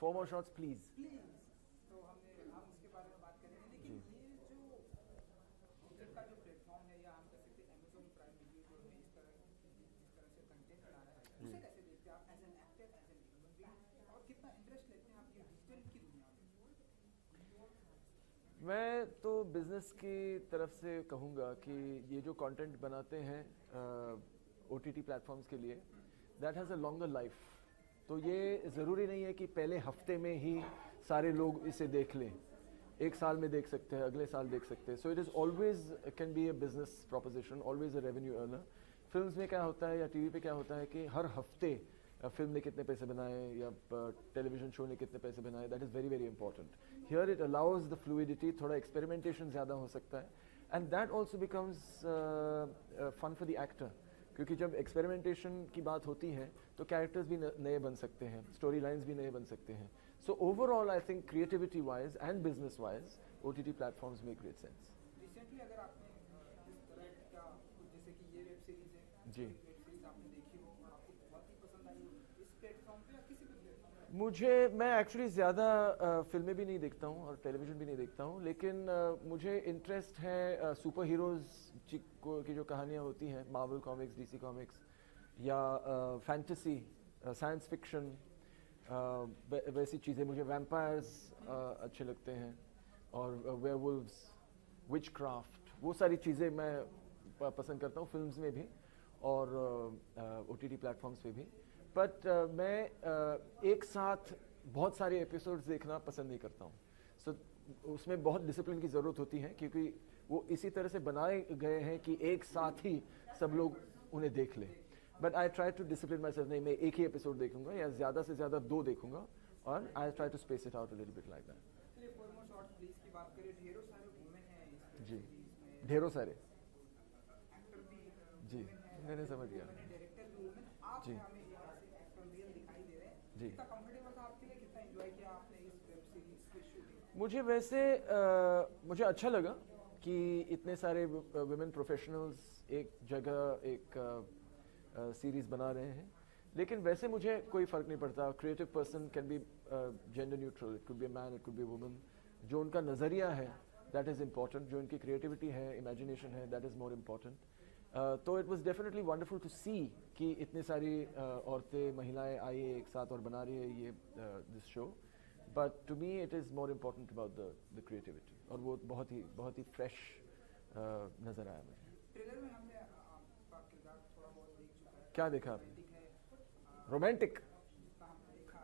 4 more shots please. तो हम उसके बारे में बात करेंगे, लेकिन ये जो टिकट का जो प्लेटफॉर्म है या हम कह सकते हैं अमेज़न प्राइम वीडियो जो है इस तरह से कंटेंट ला रहा है, उसे कैसे देखते हैं आप as an actor, as an human being, और कितना इंटरेस्ट लेते हैं आप ये डिजिटल की दुनिया में? मैं तो बिजनेस की तरफ से कहूँगा कि ये जो कंटेंट बनाते हैं OTT प्लेटफॉर्म्स के लिए, that has a longer life. तो ये ज़रूरी नहीं है कि पहले हफ्ते में ही सारे लोग इसे देख लें. एक साल में देख सकते हैं, अगले साल देख सकते हैं. So it is always can be a business proposition, always a revenue earner. Films में क्या होता है या टीवी पे क्या होता है कि हर हफ्ते फिल्म ने कितने पैसे बनाए या टेलीविजन शो ने कितने पैसे बनाए, that is very very important. Here it allows the fluidity, थोड़ा एक्सपेरिमेंटेशन ज़्यादा हो सकता है. And that also becomes fun for the actor, क्योंकि जब एक्सपेरिमेंटेशन की बात होती है तो कैरेक्टर्स भी नए बन सकते हैं, स्टोरी लाइन्स भी नए बन सकते हैं. So overall I think creativity wise and business wise OTT platforms make great sense. Recently अगर आपने जिस तरह का, जैसे कि ये वेब सीरीज है, जी, वेब सीरीज आपने देखी हो और आपको बहुत ही पसंद आई हो इस प्लेटफॉर्म पे या किसी भी प्लेटफॉर्म पे? मैं एक्चुअली ज़्यादा फिल्में भी नहीं देखता हूँ और टेलीविज़न भी नहीं देखता हूँ, लेकिन मुझे इंटरेस्ट है सुपर हीरोज़ की जो कहानियाँ होती हैं, मार्वल कॉमिक्स, DC कॉमिक्स, या फैंटेसी, साइंस फिक्शन, वैसी चीज़ें. मुझे वैम्पायर्स अच्छे लगते हैं, और वेयरवुल्व्स, विचक्राफ्ट, वो सारी चीज़ें मैं पसंद करता हूँ, फिल्म्स में भी और OTT प्लेटफॉर्म्स पे भी. बट मैं एक साथ बहुत सारे एपिसोड्स देखना पसंद नहीं करता हूँ. सो उसमें बहुत डिसिप्लिन की ज़रूरत होती है, क्योंकि वो इसी तरह से बनाए गए हैं कि एक साथ ही सब लोग उन्हें देख लें. But I try to discipline myself. नहीं, मैं एक ही एपिसोड देखूंगा या ज़्यादा से ज़्यादा 2 देखूंगा, और I try to space it out a little bit like that. चलिए फॉर मोर शॉर्ट्स प्लीज की बात करें, ढेरों सारे वुमेन हैं इस जी, सीरीज में, ढेरों सारे. एक्टर भी जी, मैंने समझ गया. डायरेक्टर भी वुमेन. आप जी. हमें ऐसे एक्टर रियल दिखाई दे रहे हैं, जी. कितना कंफर्टेबल था आपके लिए, कितना एंजॉय किया आपने इस वेब सीरीज की शूटिंग? मुझे वैसे मुझे अच्छा लगा कि इतने सारे वुमेन प्रोफेशनल्स एक जगह एक सीरीज़ बना रहे हैं. लेकिन वैसे मुझे कोई फ़र्क नहीं पड़ता. Creative person can be gender neutral, it could be a man, it could be a woman. जो उनका नज़रिया है दैट इज़ इम्पॉर्टेंट, जो उनकी क्रिएटिविटी है, इमेजिनेशन है, दैट इज़ मोर इम्पॉर्टेंट. तो it was definitely wonderful to see कि इतने सारी औरतें, महिलाएं आई एक साथ और बना रही है ये this show. But to me it is more important about the creativity, और वो बहुत ही फ्रेश नज़र आया मुझे. ट्रेलर में हमने आपका किरदार थोड़ा बहुत देख चुका है. क्या देखा आपने? रोमांटिक है, रोमांटिक. जितना हमने देखा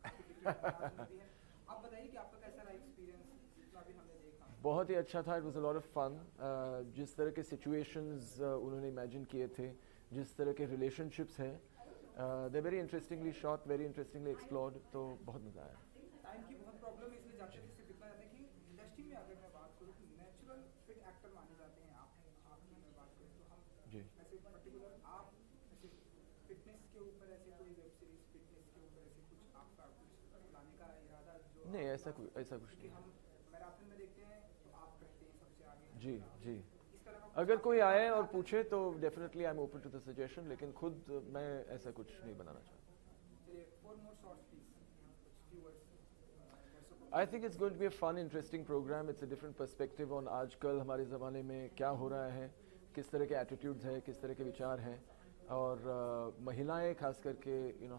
काफी different अंदाज में भी है. आप बताइए कि आपका कैसा रहा एक्सपीरियंस जितना भी हमने देखा? बहुत ही अच्छा था. It was a lot of fun. जिस तरह के सिचुएशंस उन्होंने इमेजिन किए थे, जिस तरह के रिलेशनशिप्स हैं, they very interestingly shot, very interestingly explored. तो बहुत मज़ा आया. टाइम की बहुत प्रॉब्लम है, इसलिए जाते जिससे कितना जाता है कि इंडस्ट्री में अगर मैं बात करूँ तो नेचुरल फिट एक्टर माने जाते हैं. आपकी मैं बात करूँ तो हम जी. ऐसे पर्टिकुलर आप ऐसे फिटनेस के ऊपर ऐसे कोई वेब सीरीज फिटनेस के ऊपर ऐसे कुछ आपका कुछ लाने का इरादा जो नहीं, ऐसा कुछ कि नहीं. हम मैराथन में देखते हैं तो आप रहते हैं सबसे आगे. जी, जी. इस तरह का अगर कोई आए और पूछे तो definitely I am open to the suggestion, लेकिन खुद मैं ऐसा कुछ नहीं बनाना चाहता. चलिए for more shorts please few words. I think it's going to be a fun, interesting program. It's a different perspective on आजकल हमारे ज़माने में क्या हो रहा है, किस तरह के attitudes हैं, किस तरह के विचार हैं, और महिलाएं खास करके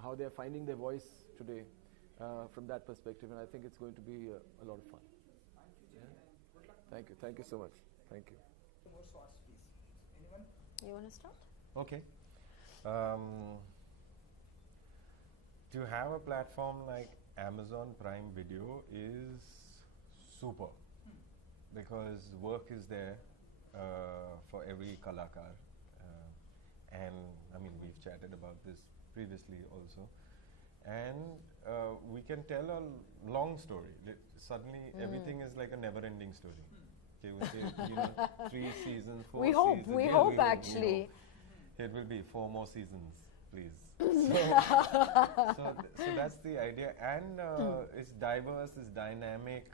how they are finding their voice today from that perspective, and I think it's going to be a lot of fun. Thank you so much. Thank you. More shorts please. Anyone? You want to start? Okay. To have a platform like Amazon Prime Video is super, because work is there for every kalakar, and I mean we've chatted about this previously also, and we can tell a long story. Suddenly everything is like a never-ending story. Okay, we say 3 seasons, 4 We seasons. hope actually. It will be 4 more seasons, please. So that's the idea, and it's diverse, it's dynamic.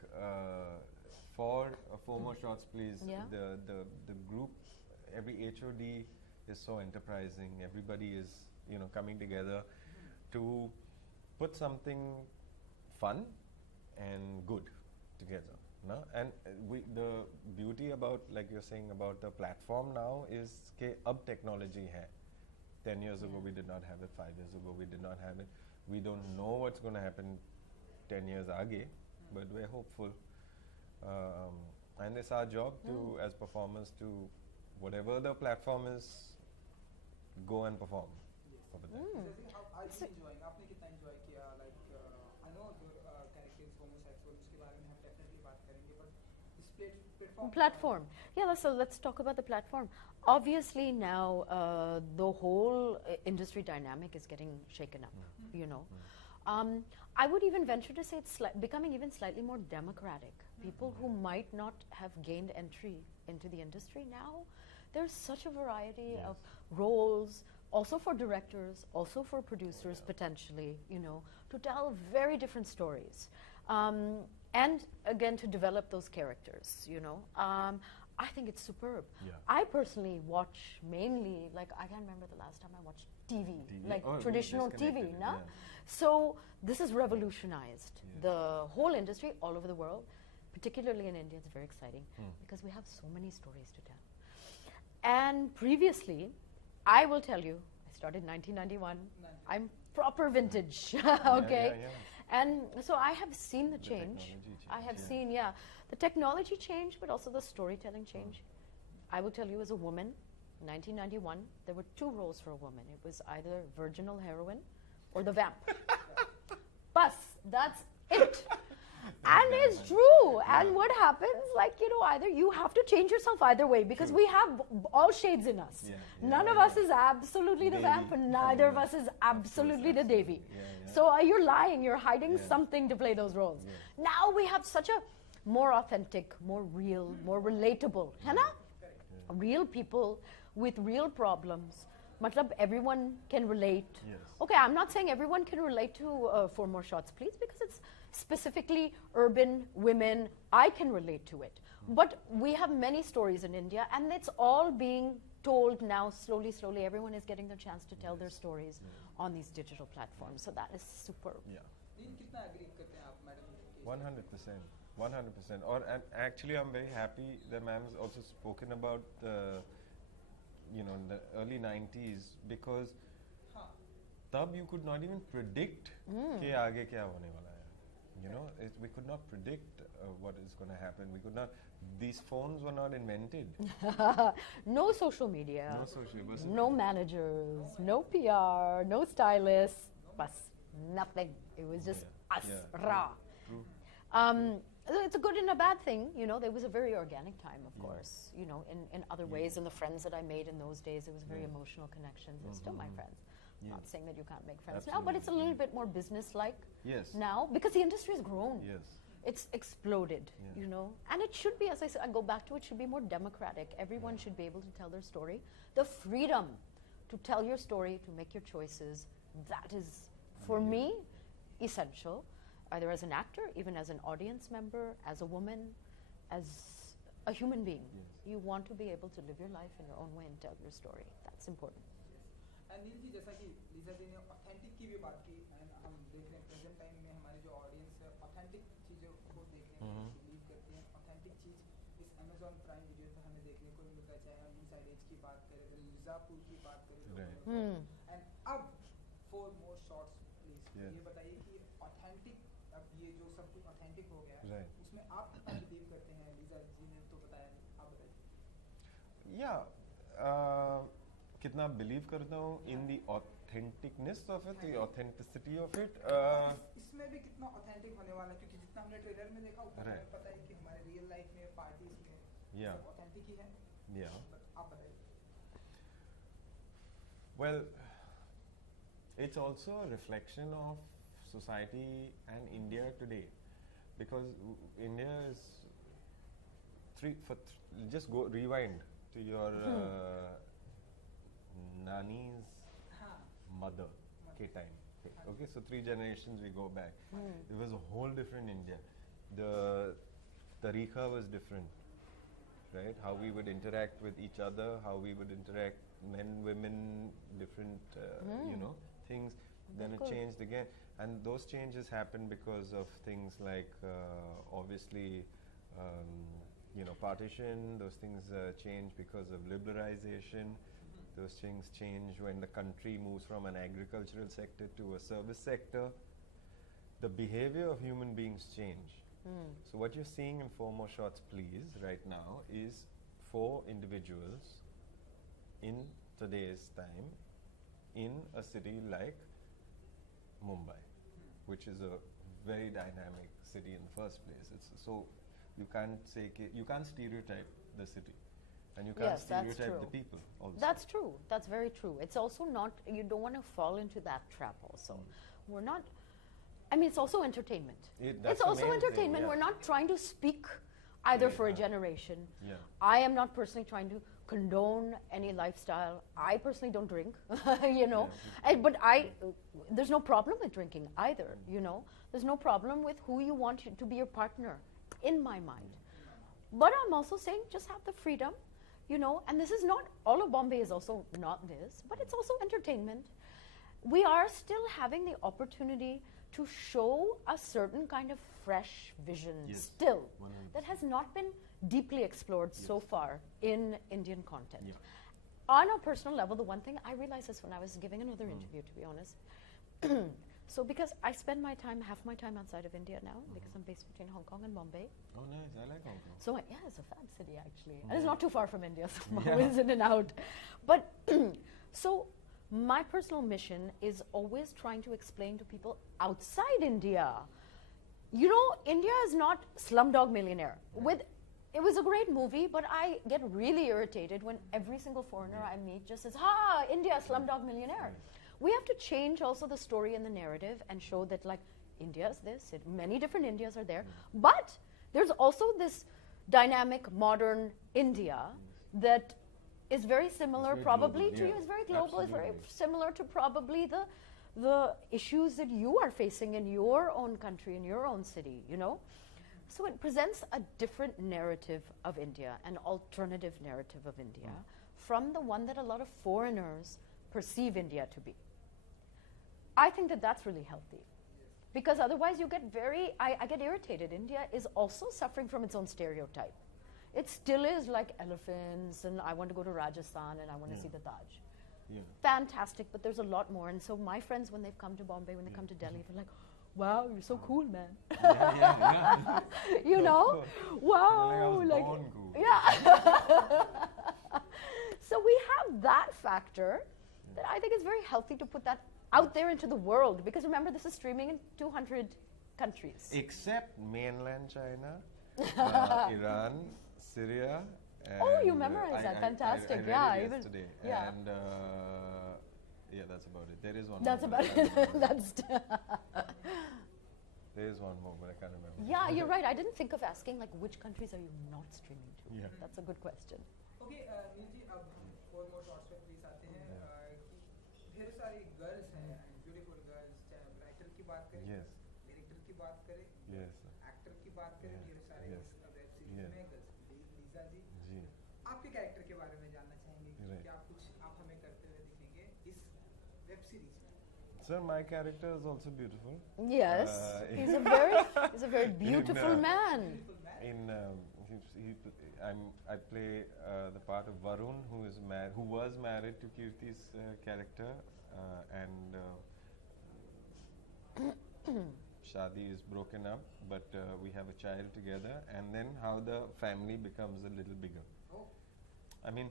For 4 more shots, please. Yeah. The group, every HOD is so enterprising. Everybody is coming together to put something fun and good together. No? And the beauty about, like you're saying, about the platform now is that ab technology hai. 10 years ago we did not have it, 5 years ago we did not have it. We don't know what's going to happen 10 years aage, but we're hopeful. And it's our job to, as performers, to whatever the platform is, go and perform. over there. How are you enjoying? आपने कितना enjoy किया? Like I know your character is homosexual, उसके बारे में हम definitely बात करेंगे, but this platform. Yeah, so let's talk about the platform. Obviously now the whole industry dynamic is getting shaken up, you know. I would even venture to say it's becoming even slightly more democratic. People who might not have gained entry into the industry now, there's such a variety of roles, also for directors, also for producers potentially, you know, to tell very different stories. And again, to develop those characters, you know. I think it's superb. I personally watch mainly, like I can't remember the last time I watched TV, like traditional TV, no? So this has revolutionized the whole industry all over the world, particularly in India. It's very exciting because we have so many stories to tell. And previously, I will tell you, I started 1991. I'm proper vintage, okay? And so I have seen the change. I have seen, the technology change, but also the storytelling change. I will tell you, as a woman, 1991, there were two roles for a woman. It was either virginal heroine or the vamp. Bus, that's it. And it's true. And what happens, like, you know, either you have to change yourself either way, because we have all shades in us. None of us is absolutely the vamp, and neither of us is absolutely the Devi. So you're lying, you're hiding something to play those roles. Now we have such a more authentic, more real, more relatable, है ना? Real people with real problems. Matlab, everyone can relate. Okay, I'm not saying everyone can relate to 4 More Shots, Please, because it's specifically urban women. I can relate to it. But we have many stories in India, and it's all being told now slowly, slowly. Everyone is getting the chance to tell their stories on these digital platforms. So that is superb. 100%. 100%. Or and actually, I'm very happy that ma'am has also spoken about the, you know, the early 90s, because tab you could not even predict ke aage kya hone wala hai. You know, we could not predict what is going to happen. We could not. These phones were not invented. No social media. No social media. No managers. No PR. No stylists. Bas, nothing. It was just us. Raw. True. It's a good and a bad thing, you know. There was a very organic time, of course, you know, in other ways. And the friends that I made in those days, it was very emotional connections. They're still my friends. Not saying that you can't make friends now, but it's a little bit more business-like now, because the industry has grown. It's exploded, you know. And it should be, as I said, I go back to it, should be more democratic. Everyone should be able to tell their story. The freedom to tell your story, to make your choices, that is, for me, essential. Either as an actor, even as an audience member, as a woman, as a human being. You want to be able to live your life in your own way and tell your story. That's important. And नील जी, जैसा कि Lisa जी ने authentic की भी बात की, and हम देख रहे हैं प्रेजेंट टाइम में हमारे जो ऑडियंस है ऑथेंटिक चीज़ों को देखने में बिलीव करती हैं. ऑथेंटिक चीज़ इस Amazon प्राइम वीडियो पे हमें देखने को मिलता है, चाहे हम इनसाइड एज की बात करें, फिर लीजापुर की बात करें, and अब 4 More Shots Please. ये बताइए कि ऑथेंटिक, अब ये जो सब कुछ ऑथेंटिक हो गया, उसमें आप कितना बिलीव करते हैं? लीजा जी ने तो बताया, आप बताइए. कितना बिलीव करता हूँ in the authenticness of it, the authenticity of it. इसमें भी कितना ऑथेंटिक होने वाला है, क्योंकि जितना हमने ट्रेलर में देखा उतना हमें पता है कि हमारे रियल लाइफ में पार्टीज में सब ऑथेंटिक ही है. आप बताइए. Well, it's also a reflection of society and India today, because India is just go rewind to your Nani's mother ke time. Okay, so 3 generations we go back. It was a whole different India. The tariqa was different, right? How we would interact with each other, how we would interact, men, women, different, you know, things. then it Bilkul. changed again. And those changes happened because of things like, obviously, partition. Those things change because of liberalization. Those things change when the country moves from an agricultural sector to a service sector. The behavior of human beings change. So what you're seeing in Four More Shots Please right now is 4 individuals in today's time in a city like Mumbai, which is a very dynamic city in the first place. So you can't stereotype the city, and you can't Yes, that's stereotype true. the people also. That's true. That's very true. It's also not, you don't want to fall into that trap also. We're not, I mean, it's also entertainment. That's It's the also main thing, entertainment. yeah. We're not trying to speak either for a Yeah. generation. Yeah. I am not personally trying to condone any lifestyle. I personally don't drink, but there's no problem with drinking either, There's no problem with who you want to be your partner, in my mind. But I'm also saying just have the freedom, and this is not, all of Bombay is also not this, but it's also entertainment. We are still having the opportunity to show a certain kind of fresh vision still 100%. that has not been deeply explored so far in Indian content. Yeah. On a personal level, the one thing I realized this when I was giving another interview, to be honest. So because I spend half my time outside of India now, because I'm based between Hong Kong and Bombay. Oh, nice. I like Hong Kong. So it's a fab city actually, and it's not too far from India, so I'm always in and out. But so my personal mission is always trying to explain to people outside India. India is not Slumdog Millionaire. It was a great movie, but I get really irritated when every single foreigner I meet just says, "Ha, India, Slumdog Millionaire." We have to change also the story and the narrative and show that India is this, many different Indias are there, but there's also this dynamic modern India that is very similar very probably global, to you. yeah. It's very global, it's very Absolutely. similar to probably the issues that you are facing in your own country, in your own city, So it presents a different narrative of India, an alternative narrative of India, from the one that a lot of foreigners perceive India to be. I think that that's really healthy. Because otherwise you get I get irritated. India is also suffering from its own stereotype. It still is like elephants, and I want to go to Rajasthan, and I want to see the Taj. Yeah. Fantastic, but there's a lot more. And so my friends, when they've come to Bombay, when they come to Delhi, they're like, "Wow, you're so cool, man." Wow, Like, I was born cool. So we have that factor that I think is very healthy to put that out there into the world, because remember, this is streaming in 200 countries. Except mainland China, Iran, Syria. And Oh, you memorized that. Fantastic. I read Yeah, it even- yesterday. yeah. And that's about it. There is one That's more. about but I it. can't remember. That's There is one more, but I can't remember. yeah, you're right. I didn't think of asking which countries are you not streaming to. Yeah. That's a good question. Okay Neel ji अब four more shots पे please आते हैं कि ढेर सारी girls हैं beautiful girls चाहे अब राइटर की बात करें Yes. डायरेक्टर की बात करें Yes. एक्टर की बात करें Yeah. ढेर सारे Yes. Web series Yeah. में गर्ल्स लीजा जी Ji. आपके कैरेक्टर के बारे में जानना चाहेंगे कि Right. क्या कुछ आप हमें करते हुए दिखेंगे इस वेब सीरीज में Sir, my character is also beautiful. Yes, he's a very beautiful man. I play the part of Varun, who was married to Kirti's character, and Shadi is broken up, but we have a child together, and then how the family becomes a little bigger. Oh. I mean,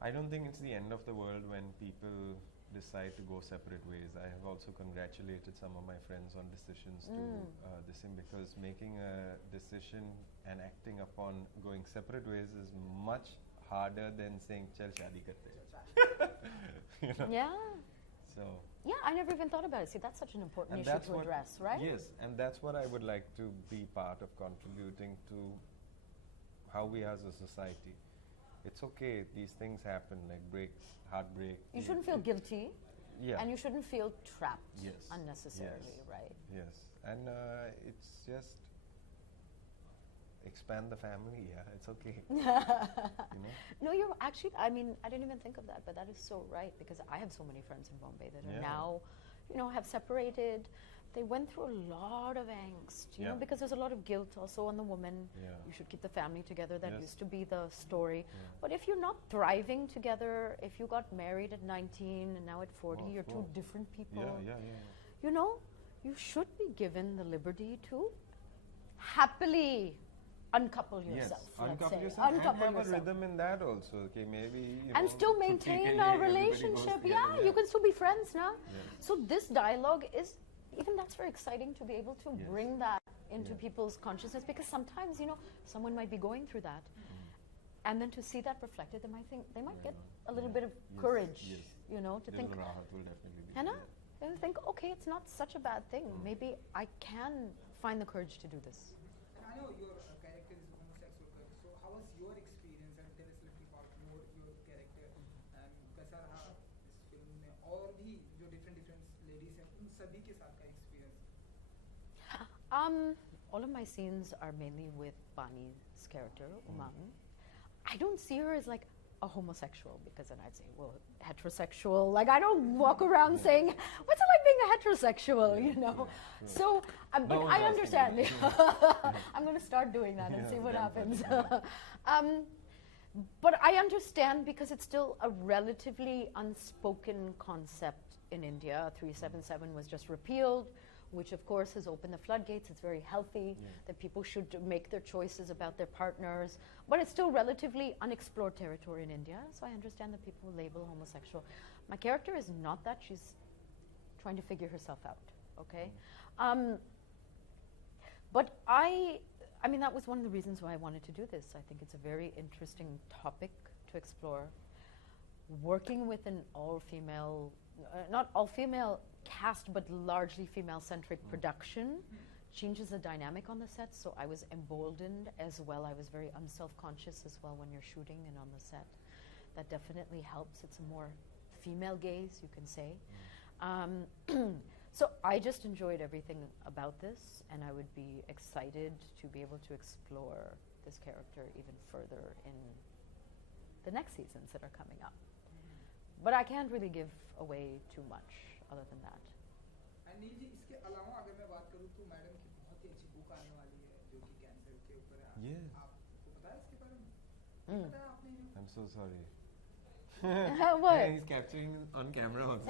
I don't think it's the end of the world when people decide to go separate ways. I have also congratulated some of my friends on decisions to this thing, because making a decision and acting upon going separate ways is much harder than saying chal shadi karte hain." Yeah. So Yeah, I never even thought about it. See, that's such an important and issue that's to what address, right? Yes, and that's what I would like to be part of, contributing to how we as a society. It's okay, these things happen, like heartbreak. You shouldn't feel guilty, Yeah. and you shouldn't feel trapped Yes. unnecessarily, Yes. right? Yes, and it's just expand the family. Yeah, it's okay. No, you're actually, I mean, I didn't even think of that, but that is so right, because I have so many friends in Bombay that are Yeah. now, have separated. They went through a lot of angst, you know, because there's a lot of guilt also on the woman. You should keep the family together. That used to be the story. But if you're not thriving together, if you got married at 19 and now at 40, you're two different people. You know, you should be given the liberty to happily uncouple yourself. Uncouple yourself and have a rhythm in that also. Okay, maybe and still maintain a relationship. You can still be friends now. So this dialogue is, even that's very exciting to be able to bring that into people's consciousness, because sometimes, you know, someone might be going through that. And then to see that reflected, they might get a little bit of courage, you know, to think, Hannah, and think, okay, it's not such a bad thing. Maybe I can find the courage to do this. And I know your character is homosexual, so how was your experience, and tell us a little about more your character, and कैसा रहा इस film में, और भी जो different ladies हैं, उन सभी के साथ का experience? All of my scenes are mainly with Bani's character, Umang. I don't see her as like a homosexual, because then I'd say, well, heterosexual. Like, I don't walk around saying, what's it like being a heterosexual, you know? So, but I understand. I'm going to start doing that and see what happens. But I understand, because it's still a relatively unspoken concept in India. 377 was just repealed, which of course has opened the floodgates. It's very healthy that people should make their choices about their partners, but it's still relatively unexplored territory in India, so I understand that people label homosexual. My character is not that. She's trying to figure herself out, okay? But I mean, that was one of the reasons why I wanted to do this. I think it's a very interesting topic to explore. Working with an all-female, not all-female cast, but largely female-centric production changes the dynamic on the set, so I was emboldened as well. I was very unself-conscious as well when you're shooting and on the set. That definitely helps. It's a more female gaze, you can say. So I just enjoyed everything about this, and I would be excited to be able to explore this character even further in the next seasons that are coming up. But I can't really give away too much other than that. Anil ji, इसके अलावा अगर मैं बात करूँ तो madam की बहुत ही अच्छी बुक आने वाली है जो कि कैंसर के ऊपर है। आपको पता है इसके बारे में? पता है आपने? I'm so sorry. What? He's capturing on camera also.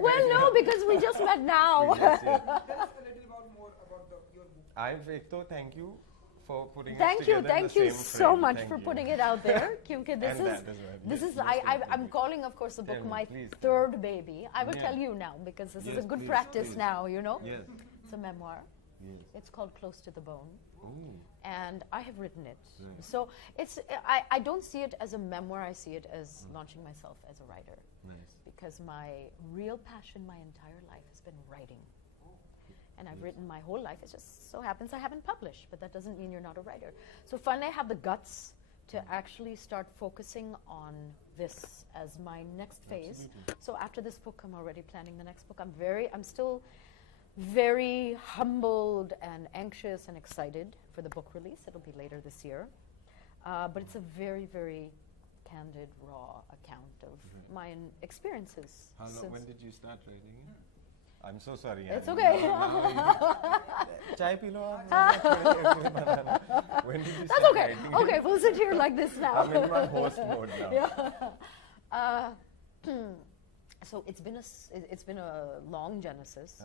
Well, no, because we just met now. Tell us a little more about your book. Thank you for putting Thank us you, together thank in the you same so frame. much Thank for you. putting it out there. Kyunki this And is, that as well. this Yes, is, yes, I'm calling, of course, the book Tell me, my please. third baby. I will tell you now, because this is a good please, practice please. now, you know? Yes. It's a memoir. Yes. It's called Close to the Bone. Ooh. And I have written it. Right. So it's, I don't see it as a memoir, I see it as launching myself as a writer. Nice. Because my real passion my entire life has been writing. And I've written my whole life. It just so happens I haven't published, but that doesn't mean you're not a writer. So finally I have the guts to actually start focusing on this as my next phase. Absolutely. So after this book, I'm already planning the next book. I'm still very humbled and anxious and excited for the book release. It'll be later this year. But it's a very, very candid, raw account of my experiences. How long, when did you start writing it? I'm so sorry. It's okay. Chai pi lo. When did you That's start okay. writing Okay, it? we'll sit here like this now. I'm in my host mode now. So it's been a long genesis.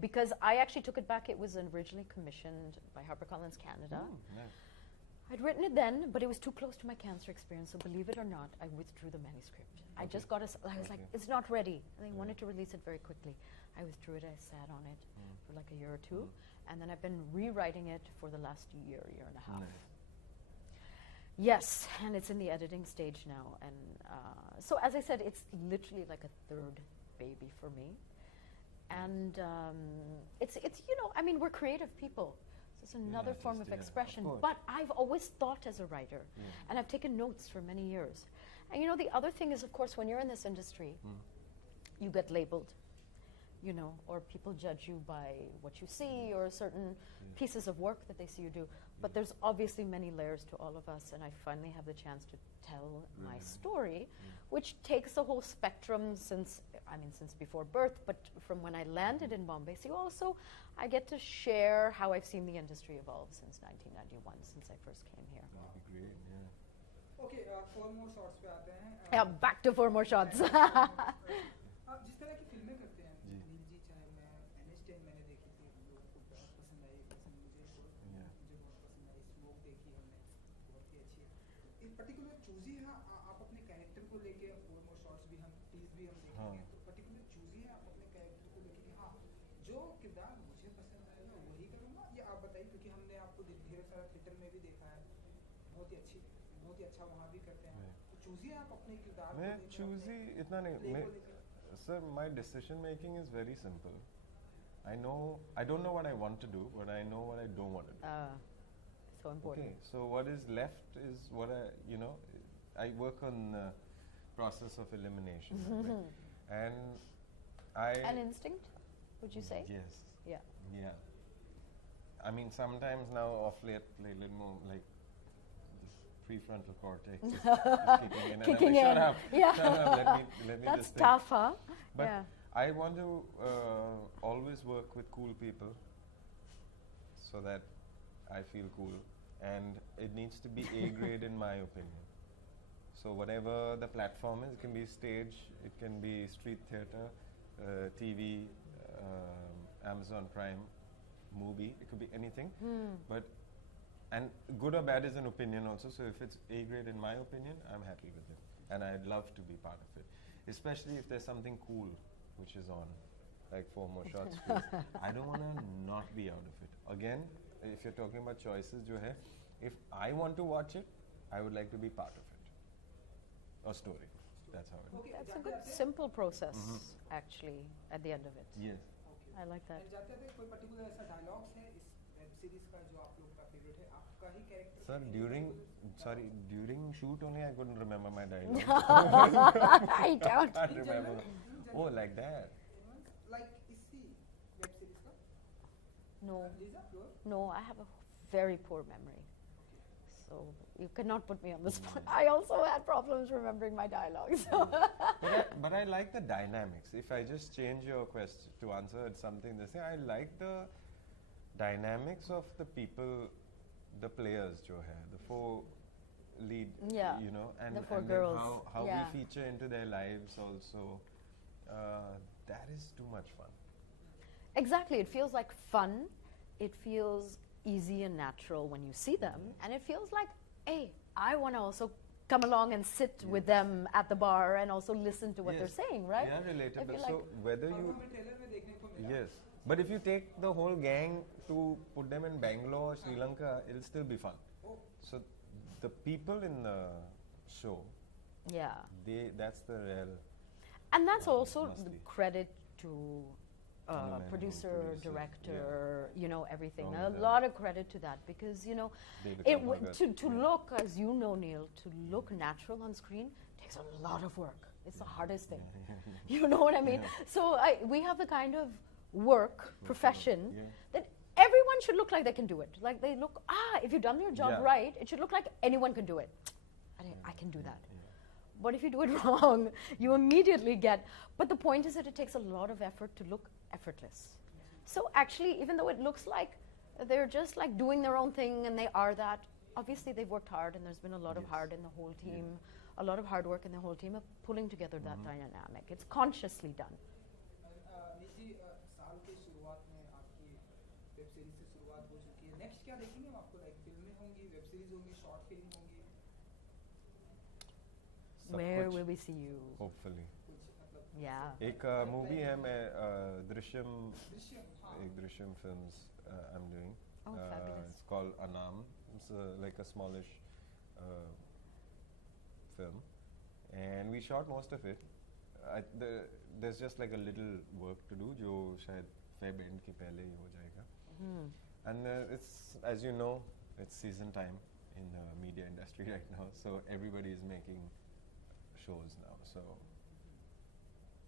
Because I actually took it back. It was originally commissioned by HarperCollins Canada. Nice. I'd written it then, but it was too close to my cancer experience, so believe it or not, I withdrew the manuscript. I just got I was like, it's not ready. And they wanted to release it very quickly. I withdrew it, I sat on it for like a year or two, and then I've been rewriting it for the last year and a half. Nice. Yes, and it's in the editing stage now. And so as I said, it's literally like a third baby for me. And it's you know, I mean, we're creative people. So it's another form of expression. But I've always thought as a writer, and I've taken notes for many years. And you know, the other thing is, of course, when you're in this industry, you get labeled. you know, or people judge you by what you see or certain pieces of work that they see you do. But there's obviously many layers to all of us, and I finally have the chance to tell my story, which takes the whole spectrum since before birth, but from when I landed in Bombay. So also, I get to share how I've seen the industry evolve since 1991, since I first came here. That'd be great, yeah. Okay, 4 more shots पे आते हैं. Yeah, back to 4 more shots. जिस तरह की फिल्में करते हैं नील जी, चाहे मैं NH10 मैंने देखी थी, हम लोगों को बहुत पसंद आई, मुझे बहुत पसंद आई. स्मोक देखी हमने, बहुत ही अच्छी है. एक पर्टिकुलर चूजी है आप अपने कैरेक्टर को लेके. 4 more shots भी हम टीज भी हम देखेंगे, तो पर्टिकुलर चूजी है आप अपने कैरेक्टर को लेके कि हाँ जो किरदार मुझे पसंद आएगा वही करूँगा. ये आप बताइए, क्योंकि हमने आपको ढेर सारा थिएटर में भी देखा है, बहुत ही अच्छा वहाँ भी करते हैं. तो चूजी है आप अपने किरदार मैं चूजी इतना नहीं. Sir, my decision making is very simple. I don't know what I want to do, but I know what I don't want to do. So important. Okay, so what is left is what I work on the process of elimination. Right? And An instinct, would you say? Yes. Yeah. Yeah. I mean, sometimes now off late, a little more like this prefrontal cortex is kicking in. Kicking and in. Shut up. Yeah. Shut up. Let me That's just think. tough, huh? But yeah. I want to always work with cool people so that I feel cool, and it needs to be A grade in my opinion. So whatever the platform is, it can be stage, it can be street theater, TV, Amazon Prime, movie, it could be anything. And good or bad is an opinion also, so if it's A grade in my opinion, I'm happy with it. And I'd love to be part of it. Especially if there's something cool which is on, like 4 more shots. I don't want to not be out of it. Again, if you're talking about choices, if I want to watch it, I would like to be part of it. A story. That's how it is. That's a good, simple process, actually, at the end of it. Yes. I like that. जाते थे कोई particular ऐसा dialogues है इस web series का जो आप लोग का फेवरेट है, आपका ही character? Sir, during shoot only I couldn't remember my dialogue. I don't. Can't remember. Oh, like that. Like इसी वेब सीरीज का? No. Lisa, yours? No, I have a very poor memory. So you cannot put me on the spot. I also had problems remembering my dialogues. But I like the dynamics. If I just change your question to answer something the same, I like the dynamics of the people, the players, the 4 lead, Yeah, you know, and, the 4 and girls. then how Yeah. we feature into their lives also. That is too much fun. Exactly. It feels like fun. It feels easy and natural when you see them. And it feels like, hey, I want to also come along and sit with them at the bar and also listen to what they're saying, right? They are relatable. feel So like whether you... हमें trailer में देखने को मिला. Yes. But if you take the whole gang to put them in Bangalore or Sri Lanka, it'll still be fun. So the people in the show, Yeah. that's the real... And that's also must the be. credit to Cameraman, producer, producer, director, you know, everything. All A of that. lot of credit to that because, you know, David it Attenborough. to look, as you know, Neil, to look natural on screen takes a lot of work. It's the hardest thing. You know what I mean? So we have the kind of work, profession, that everyone should look like they can do it. Like they look, if you've done your job right, it should look like anyone can do it. I can do that. But if you do it wrong, you immediately get... But the point is that it takes a lot of effort to look effortless. So actually, even though it looks like they're just like doing their own thing and they are that, obviously they've worked hard and there's been a lot of hard in the whole team, a lot of hard work in the whole team of pulling together that dynamic. It's consciously done. निजी साल की शुरुआत में आपकी web series से शुरुआत हो चुकी है. नेक्स्ट क्या देखेंगे हम आपको? लाइक फिल्में होंगी, वेब सीरीज होंगी, शॉर्ट फिल्म होंगी? Where will we see you? Hopefully. Yeah. एक मूवी है मैं दृश्यम एक Drishyam films I'm doing. Oh, fabulous. It's called Anam. It's like a smallish film, and we shot most of it. There's just like a little work to do, जो शायद Feb end के पहले ही हो जाएगा. And it's, as you know, it's season time in the media industry right now, so everybody is making shows now. So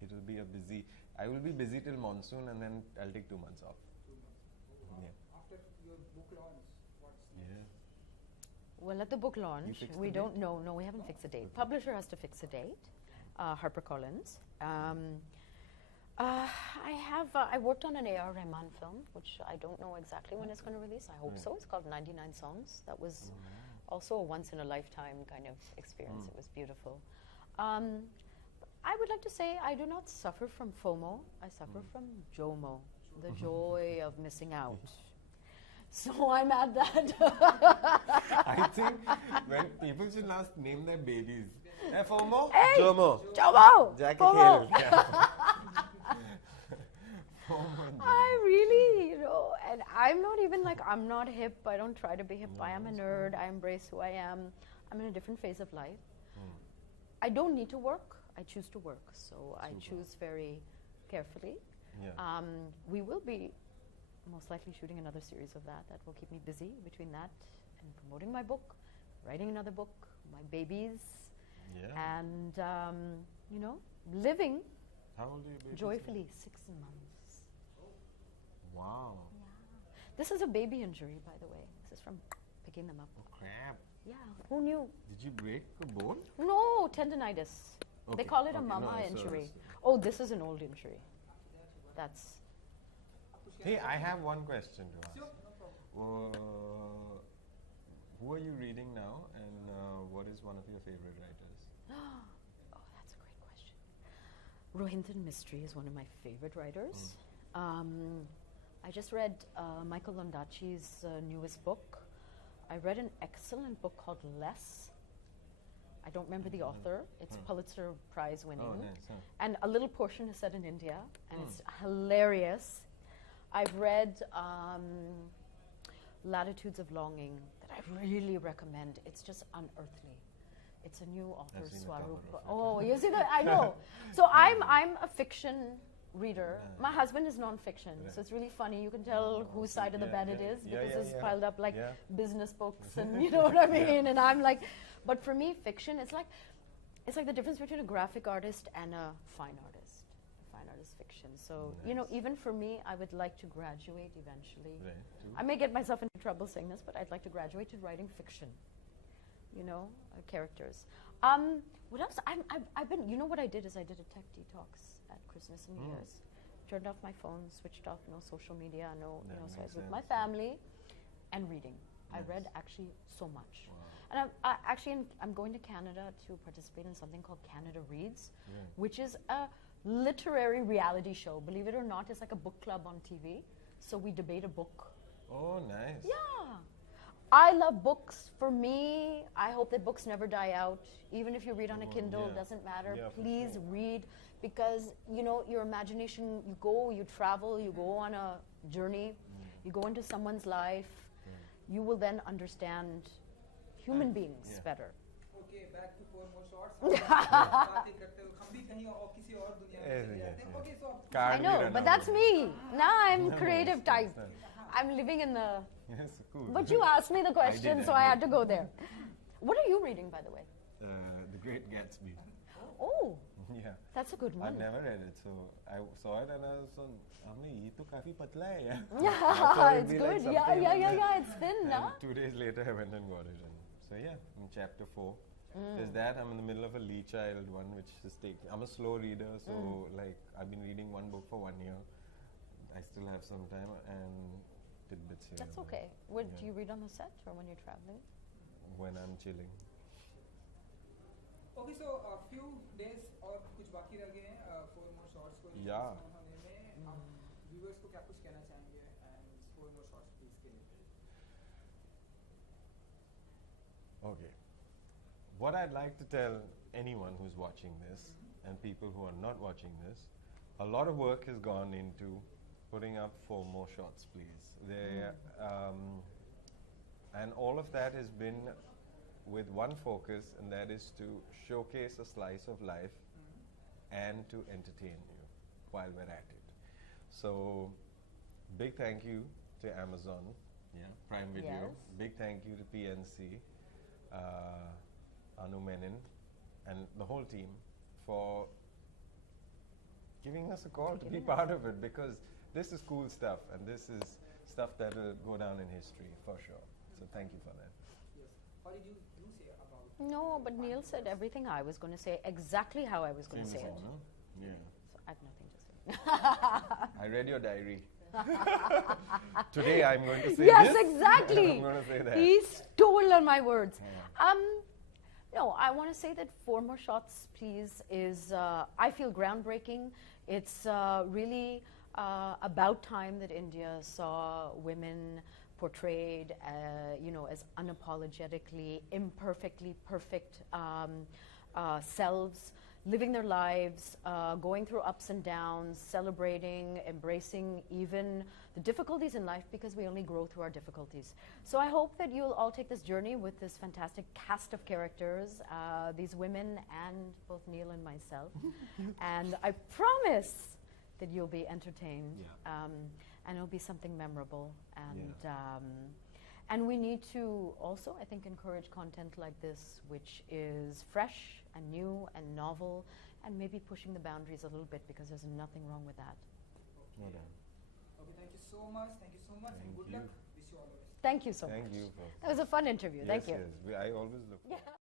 It'll be a busy. I will be busy till monsoon, and then I'll take 2 months off. 2 months. Yeah. After your book launch, what's next? Yeah. Well, at the book launch, fixed we the don't know. No, we haven't fixed a date. Publisher has to fix a date. HarperCollins. I worked on an A.R. Rahman film, which I don't know exactly when it's going to release. I hope so. It's called 99 Songs. That was also a once-in-a-lifetime kind of experience. It was beautiful. I would like to say I do not suffer from FOMO. I suffer from JOMO, the joy of missing out. So I'm at that. I think when people should now name their babies. Hey, FOMO? Hey! JOMO. JOMO! Jack FOMO! FOMO. I really, and I'm not even like, I'm not hip. I don't try to be hip. I am a nerd. I embrace who I am. I'm in a different phase of life. I don't need to work. I choose to work. So I choose very carefully. Yeah. We will be most likely shooting another series of that. That will keep me busy between that and promoting my book, writing another book, my babies, and, living How old are your babies? joyfully 6 months. Wow. This is a baby injury, by the way. This is from picking them up. Oh, crap. Yeah, who knew? Did you break a bone? No, tendinitis. They Okay, call it a okay, mama no, so injury. it's- Oh, this is an old injury. That's. Hey, I have one question to ask. Sure, no problem. Who are you reading now, and what is one of your favorite writers? Oh, that's a great question. Rohinthan Mistry is one of my favorite writers. I just read Michael Ondaatje's newest book. I read an excellent book called Less. I don't remember the author. It's Pulitzer Prize winning. Oh, nice. Huh. And a little portion is set in India, and it's hilarious. I've read Latitudes of Longing that I really recommend. It's just unearthly. It's a new author, I've seen the cover Swaroop. of it. Oh, you see that? I know. So I'm a fiction reader. My husband is nonfiction, so it's really funny. You can tell whose side of the bed it is because it's piled up like business books, and you know what I mean. And I'm like, but for me, fiction it's like the difference between a graphic artist and a fine artist. A fine artist fiction. So even for me, I would like to graduate eventually. Right. I may get myself into trouble saying this, but I'd like to graduate to writing fiction. Characters. What else? I've been. You know what I did is I did a tech detox at Christmas and New Year's. Turned off my phone, switched off no social media, so I was with my family and reading. I read actually so much. And I'm going to Canada to participate in something called Canada Reads, which is a literary reality show. Believe it or not, it's like a book club on TV. So we debate a book. Oh, nice. Yeah. I love books. For me, I hope that books never die out. Even if you read on a Kindle, doesn't matter. Yeah, for Please sure. read, because your imagination, you travel, you go on a journey, you go into someone's life, you will then understand human beings better. Okay, back to 4 more shots. बातें करते हुए हम भी कहीं और किसी और दुनिया में चले जाते हैं. Okay, so I know, but that's me. Now I'm creative type. I'm living in the... Yes, cool. But you asked me the question, did, so I I did. had to go there. What are you reading, by the way? The Great Gatsby. Oh, Yeah. that's a good I've one. never read it, so I saw it and I was on. ये तो काफी पतला है यार. Yeah, it's good. Yeah, it's thin, And nah? 2 days later, I went and got it. And so yeah, in chapter 4, there's that. I'm in the middle of a Lee Child one, which is taking. I'm a slow reader, so like I've been reading one book for 1 year. I still have some time and tidbits here. That's and okay. there. Do you read on the set or when you're traveling? When I'm chilling. Okay, so a few days और कुछ बाकी रह गए हैं 4 more shots को release Yeah. होने में. आप viewers को क्या कुछ कहना चाहेंगे and 4 more shots please के लिए. Okay. What I'd like to tell anyone who's watching this and people who are not watching this, a lot of work has gone into putting up 4 more shots, please. And all of that has been with one focus, and that is to showcase a slice of life and to entertain you while we're at it. So, big thank you to Amazon, Prime Video. Yes. Big thank you to PNC, Anu Menon, and the whole team for giving us a call to be part of it, because this is cool stuff, and this is stuff that will go down in history for sure. So thank you for that. Yes. What did you say about? No, but Neil said everything I was going to say, exactly how I was going to say it. Yeah. So I have nothing to say. I read your diary. Today I'm going to say Yes, this. exactly. I'm going to say that. He stole on my words. No, I want to say that Four More Shots, Please is, I feel, groundbreaking. It's really about time that India saw women portrayed, as unapologetically, imperfectly perfect selves, living their lives, going through ups and downs, celebrating, embracing even the difficulties in life, because we only grow through our difficulties. So I hope that you'll all take this journey with this fantastic cast of characters, these women and both Neil and myself. And I promise that you'll be entertained, and it'll be something memorable. And we need to also, I think, encourage content like this, which is fresh and new and novel, and maybe pushing the boundaries a little bit, because there's nothing wrong with that. Well done. Okay, thank you so much. Thank you so much, and good luck. Wish you all the best. Thank you so much. Thank you. That was a fun interview. Thank you. Yes, I always look.